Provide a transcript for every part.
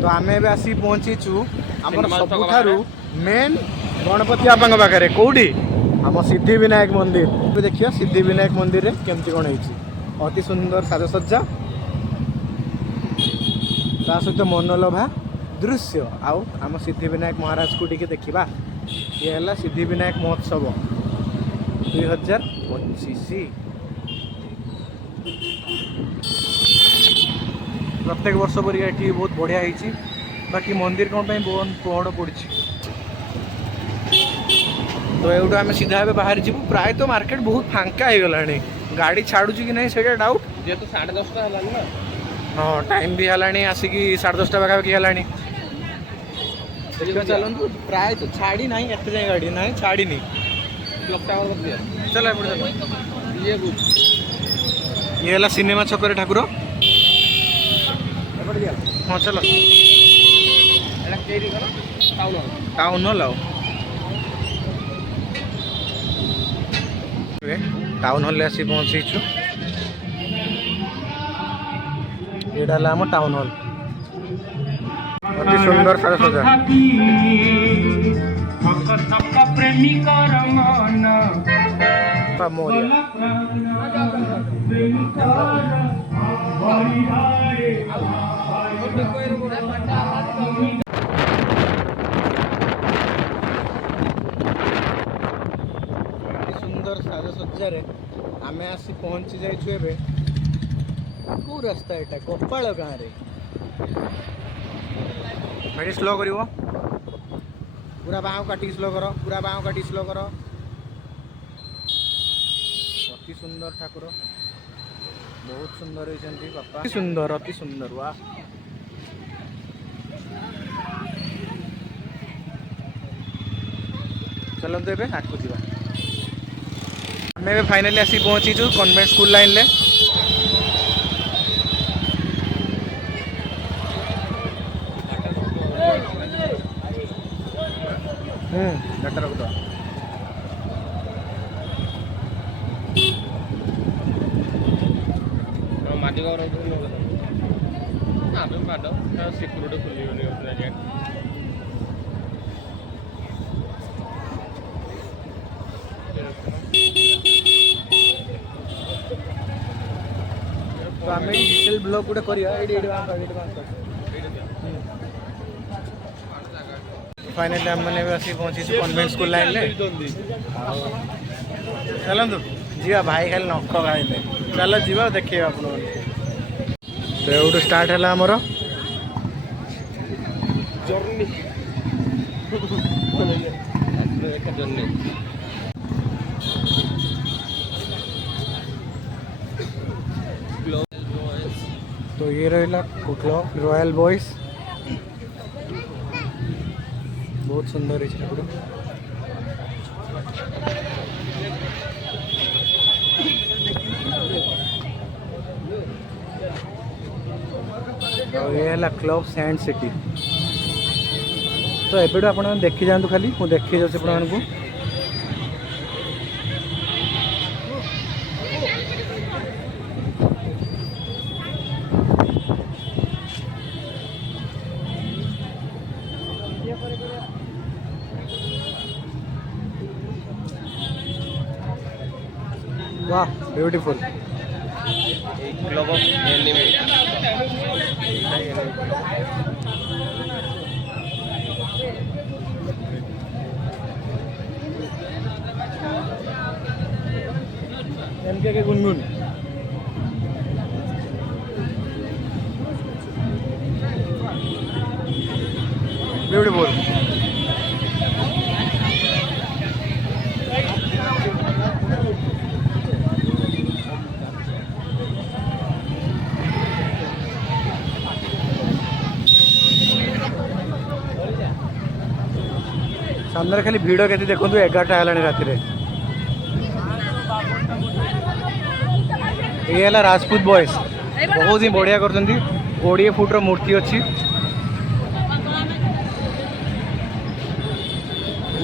तो आम ए आसी पहुँचीचु आम सबुठारु मेन गणपति बाबा पाखे कौटी आम सिद्धिविनायक मंदिर देखिए। सिद्धिविनायक मंदिर रे केमती कौन है अति सुंदर साजसज्जा ता सहित मनोलोभा दृश्य आउ आम सिद्धिविनायक महाराज को टिके देखा। ये है सिद्धिविनायक महोत्सव 2025। प्रत्येक वर्ष पर ये बहुत बढ़िया है। बाकी मंदिर कौन बहुत पहड़ पड़ी तो ये आम सीधा बाहर जीव। प्राय तो मार्केट बहुत फांका हो गला गाड़ी छाड़ू कि नहीं से डाउट जेहेतु 10:30 है हाँ टाइम भी है आसिक 10:30 पाखापाखि है। चलतु प्राय तो छाड़ी ना एत जाए गाड़ी ना छाड़ी चल ये है सिनेमा छक ठाकुर हाँ चलो टाउन हॉल टाउन हॉल आसी पहुँचीचु। ये आम टाउन हॉल अति सुंदर साजसज्जा सुंदर साजसज्जा आमे आसी पहुँची जाइछु एबे को रास्ता एटा गोपाल गाँव रे भाई स्लो कर पूरा बाँव काटी स्लो कर पूरा बाँव काटी स्लो कर। अति सुंदर ठाकुर बहुत सुंदर होती बापा अति सुंदर अति सुंदर वाह। चलते ए आगे जा आम फाइनाली आसी पहुँचीचु कन्वेंट स्कूल लाइन ले। डाटा रख दो माटी का सिक्योरिटी खुली तो आम डिटेल ब्लॉग गोटे करिया फाइनली आम मैंने आसी पहुँची कन्वेंट स्कूल लाइन ले। चलतु जी भाई खाली नख खाइले चल जी देखिए आप तो ये स्टार्ट है आमर जर्नी तो ये रहा क्लब रॉयल बॉयज बहुत सुंदर है ठाकुर। और ये है क्लब सैंड सिटी। तो एपटू आप देखी जातु खाली मुझे देखी जाऊँ आपको वाह ब्यूटीफुल क्लब ऑफ एनिमी एमके के गुनगुन ब्यूटीफुल। सामने खाली भिड़ के देखो 11टा है राति ये है राजपूत बॉयज बहुत ही बढ़िया कर 20 फुट्र मूर्ति अच्छी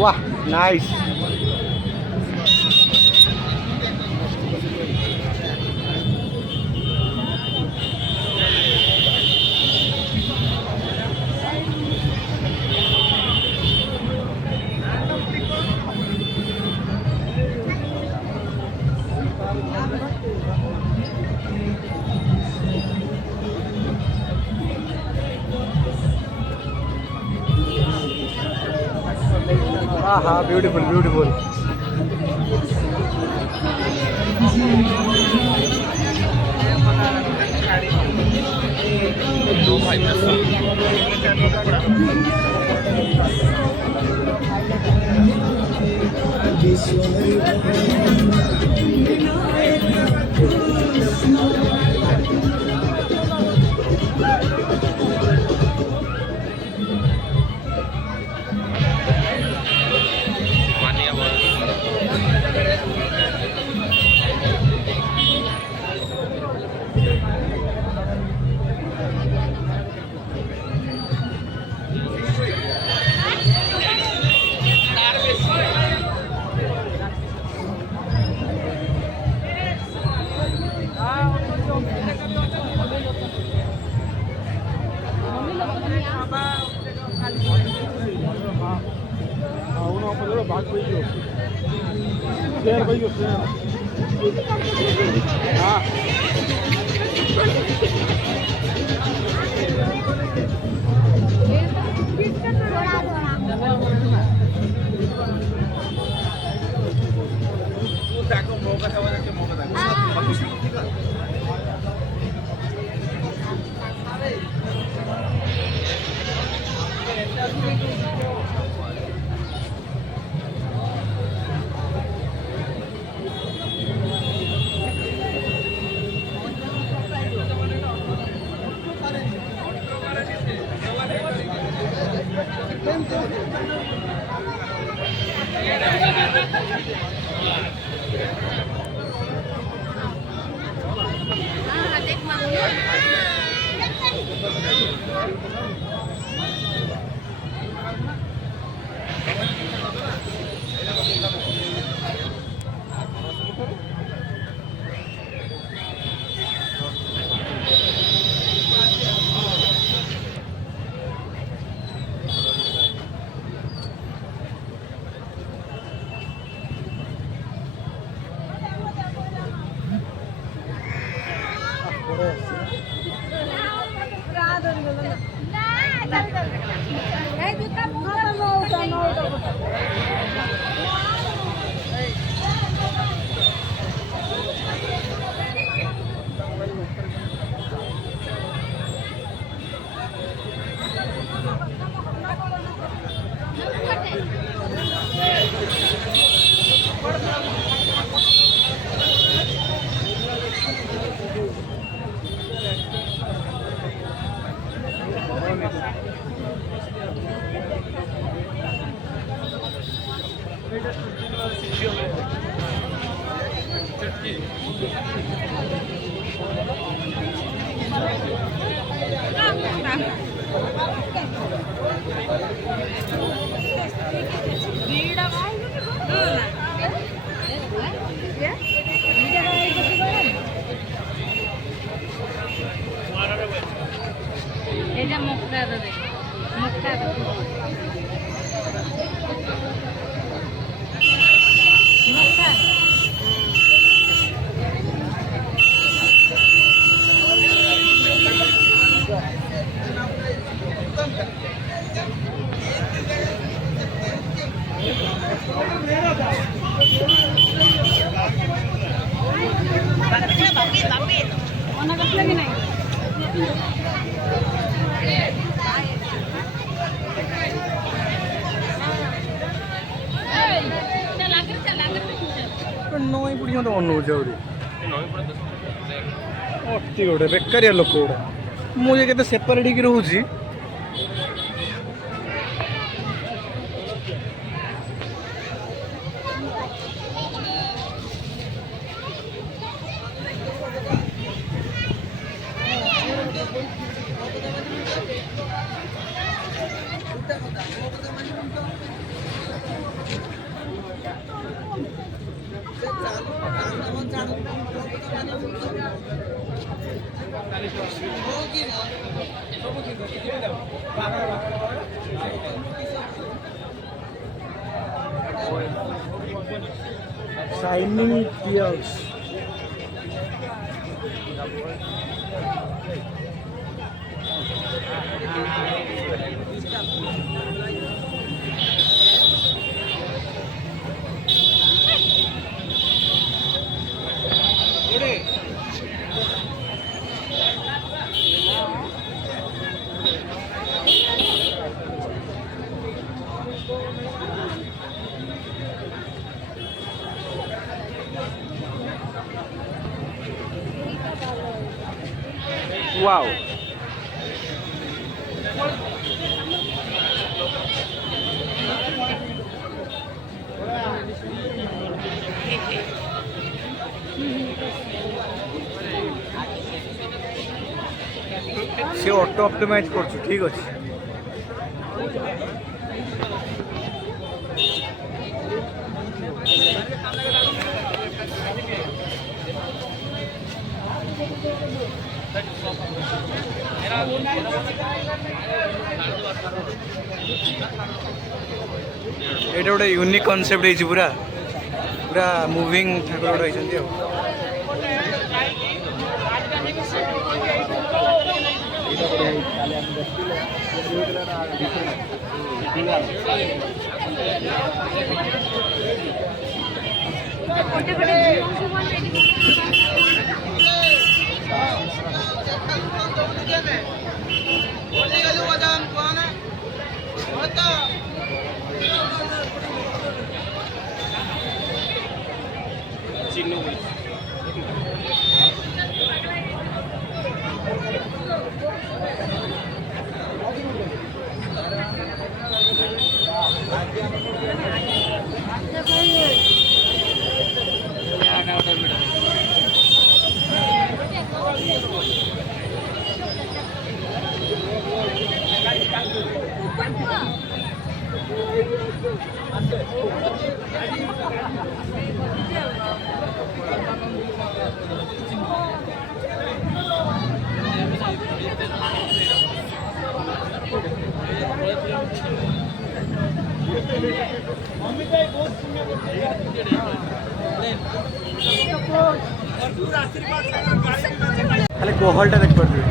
वाह नाइस। हाँ ब्यूटीफुल ब्यूटीफुल। मालिका भवन ନଈ ବୁଢ଼ୀ ମତେ ଅନଉଛି ଆହୁରି ନଈ ପଡେ ତ ଅତି ଗୋଟେ ବେକାରିଆ ଲୋକ ଗୁଡ଼ା। ମୁଁ ଯେ କେତେ ସେପାରେଟ୍ ହେଇକି ରହୁଛି। Shining tears. वाओ से ऑटो ऑप्टिमाइज कर ठीक अच्छे ये गोटे यूनिक कनसेप्ट है पूरा पूरा मुविंग ठाकुर गोटे होती खाली गहलटा देख पारे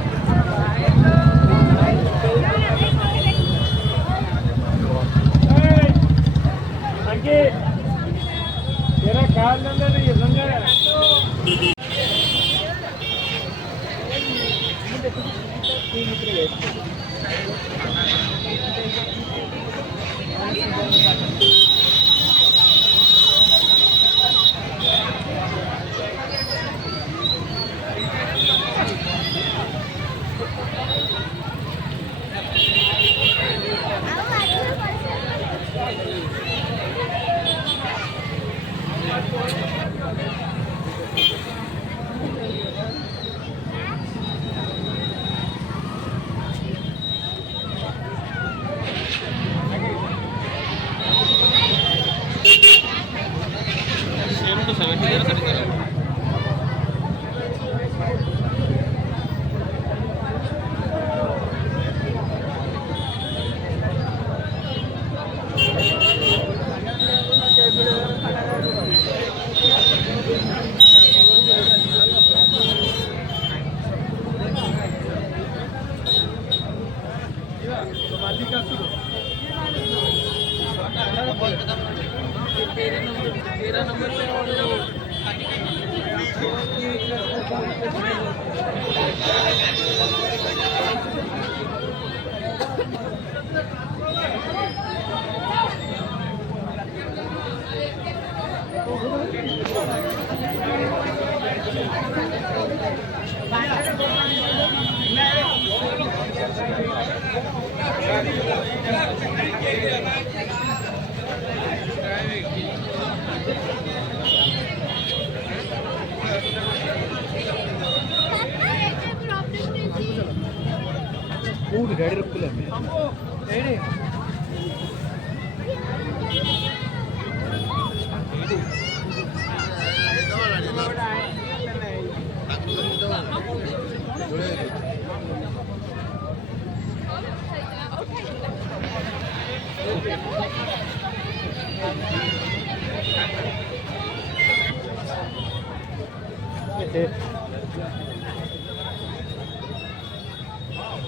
गाड़ी रखले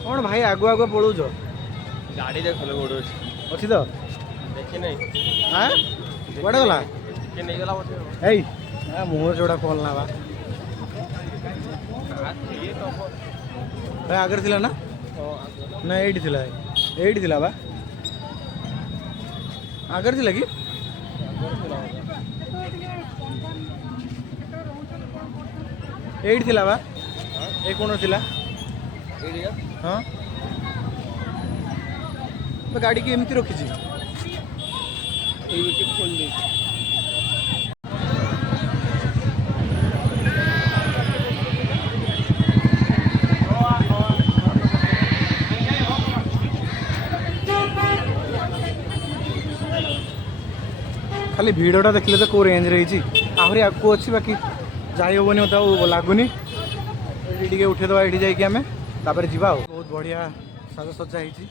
कौन भाई आगु आगु पलौच गाड़ी देख लो गोड़ अच्छी तो देखी नहीं हाँ कड़े गला के नहीं गला बोलते मुँह जोड़ा कल ना बा भाई आगे थिला ना ना एडी थिला एडी थिला बा आगे थिला कि एडी थिला बा ए कोन थिला ଏଇଠିକା हाँ तो गाड़ी की एमती रखी ଏଇ ବିକି ଖୋଲି ଦେଇଛି। खाली भिड़टा देखले तो कौ रेंज रही आहरी आगू अच्छी बाकी जाई हेनी मत लगुनि ये उठेदवा ये जाकि आम तापर जी बहुत बढ़िया साजसज्जा होती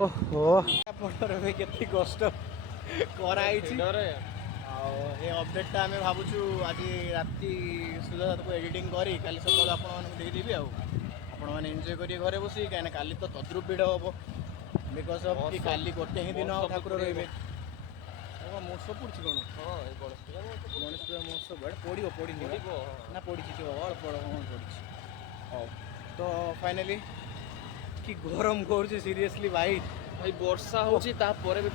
ओहो आपणे केते कष्ट कराई ये अपडेटा आम भावुँ आज राति सुधा को एडिटिंग करी काली सकाल आपदेवी आपण एंजॉय करिए घरे बस कहीं काली तो तद्रुप भिड़ हम बिकज अफ कि काली गोटे ही दिन ठाकुर रे महोत्सव पड़ी कौन गणेश पूजा महोत्सव पड़ो पड़ी ना पड़ी अल्प पड़ी हाँ तो फाइनाली कि गरम कर सीरियसली भाई भाई वर्षा होची तापर भी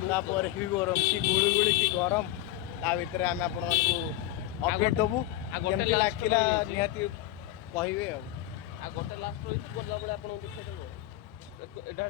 गरम कि गुड़ी कि गरम ता भितर आम आपण अपडेट देबू केमती लागला निहाती कहबे आ गोटे लास्ट रही गला बेले आपन देखै देबो एडा